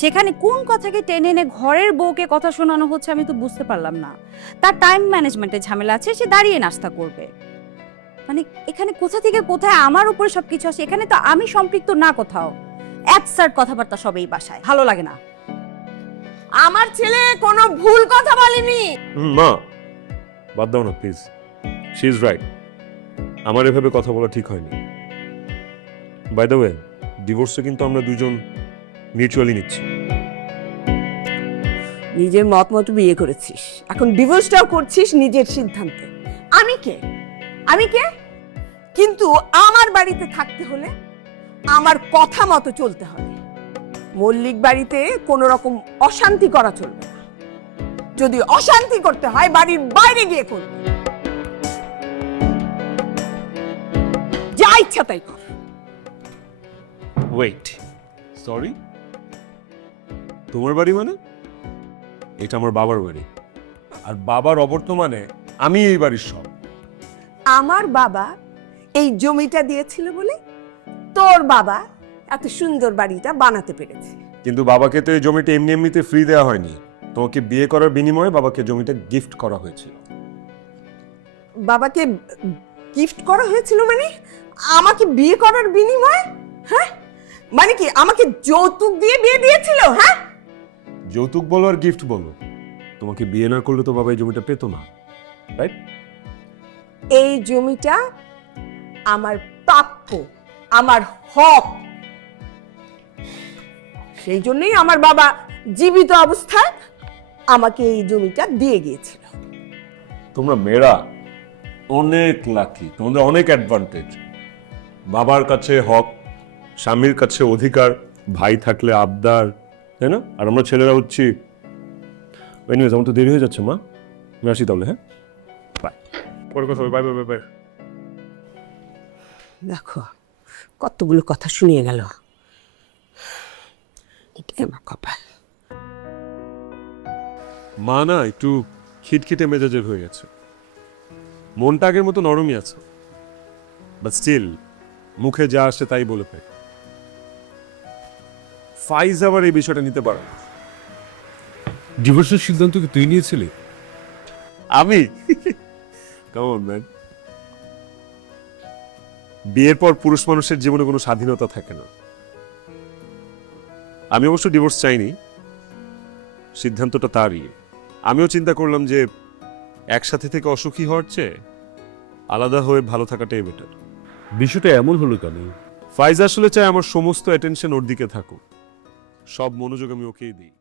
সেখানে কোন কথাকে টেনে এনে ঘরের বউকে কথা শোনানো হচ্ছে আমি তো বুঝতে পারলাম না। তার টাইম ম্যানেজমেন্টের ঝামেলা আছে, সে দাঁড়িয়ে নাস্তা করবে। মানে এখানে কোথা থেকে কোথায় আমার উপরে সবকিছু আসে, এখানে তো আমি সম্পৃক্ত না কোথাও। অ্যাবসার্ড কথাবার্তা সব এই বাসায়, ভালো লাগে না। আমার ছেলে কোনো ভুল কথা বলেনি। মা বাদ দাও না প্লিজ, শি ইজ রাইট। আমার এভাবে কথা বলা ঠিক হয়নি। বাই দ্য ওয়ে, ডিভোর্সে কিন্তু আমরা দুজন মিউচুয়ালি নিচ্ছি। নিজের মত মতো বিয়ে করেছিস, এখন ডিভোর্সটাও করছিস নিজের সিদ্ধান্তে। আমি কে? কিন্তু আমার বাড়িতে থাকতে হলে আমার কথা মতো চলতে হবে। মল্লিক বাড়িতে কোনো রকম অশান্তি করা চলবে না। যদি অশান্তি করতে হয় বাড়ির বাইরে গিয়ে করবে। যা ইচ্ছা তাই কর। ওয়েট, সরি, তোমার বাড়ি মানে? এটা আমার বাবার বাড়ি, আর বাবার অবর্তমানে আমি এই বাড়ির সব। আমার বাবা এই জমিটা দিয়েছিল বলে তোর বাবা এত সুন্দর বাড়িটা বানাতে পেরেছে। কিন্তু বাবাকে তো এই জমিটা এমনি এমনিতে ফ্রি দেওয়া হয়নি। তোমাকে বিয়ে করার বিনিময়ে বাবাকে জমিটা গিফট করা হয়েছিল। বাবাকে গিফট করা হয়েছিল মানে? আমাকে বিয়ে করার বিনিময়ে? হ্যাঁ, মানে কি আমাকে যৌতুক দিয়ে বিয়ে দিয়েছিল? হ্যাঁ, যৌতুক বলো আর গিফট বলো, তোমাকে বিয়ে না করলে তো বাবা এই জমিটা পেতো না, রাইট? এই জমিটা আমার প্রাপ্য, আমার হক। সেই জন্যই আমার বাবা জীবিত অবস্থায় আমাকে এই জমিটা দিয়ে গিয়েছিল। তোমরা মেয়েরা অনেক লাকি, তোমাদের অনেক অ্যাডভান্টেজ। বাবার কাছে হক, স্বামীর কাছে অধিকার, ভাই থাকলে আবদার, তাই না? আর আমরা ছেলেরা হচ্ছি। এনিওয়েজ, আমার তো দেরি হয়ে যাচ্ছে মা, আমি আসি তাহলে। হ্যাঁ, বাই। পরে কথা হবে। Bye bye bye bye. দেখো কতগুলো কথা শুনিয়ে গেল। এটাই আমার কপাল। মা না একটু খিটখিটে মেজাজের হয়ে গেছে। মনটা আগের মতো নরমই আছে, বাট স্টিল মুখে যা আসে তাই বলে ফেলে। ফাইজ আবার এই বিষয়টা নিতে পারে না। ডিভোর্সের সিদ্ধান্ত কি তুই নিয়েছিলি? আমি কেমন ম্যান? বিয়ের পর পুরুষ মানুষের জীবনে কোনো স্বাধীনতা থাকে না। আমি অবশ্য ডিভোর্স চাইনি, সিদ্ধান্তটা তারই। আমিও চিন্তা করলাম যে একসাথে থেকে অসুখী হওয়ার চেয়ে আলাদা হয়ে ভালো থাকাটাই বেটার। বিষয়টা এমন হলো কেন? ফাইজ আসলে চায় আমার সমস্ত অ্যাটেনশন ওর দিকে থাকুক, সব মনোযোগ আমি ওকেই দিই।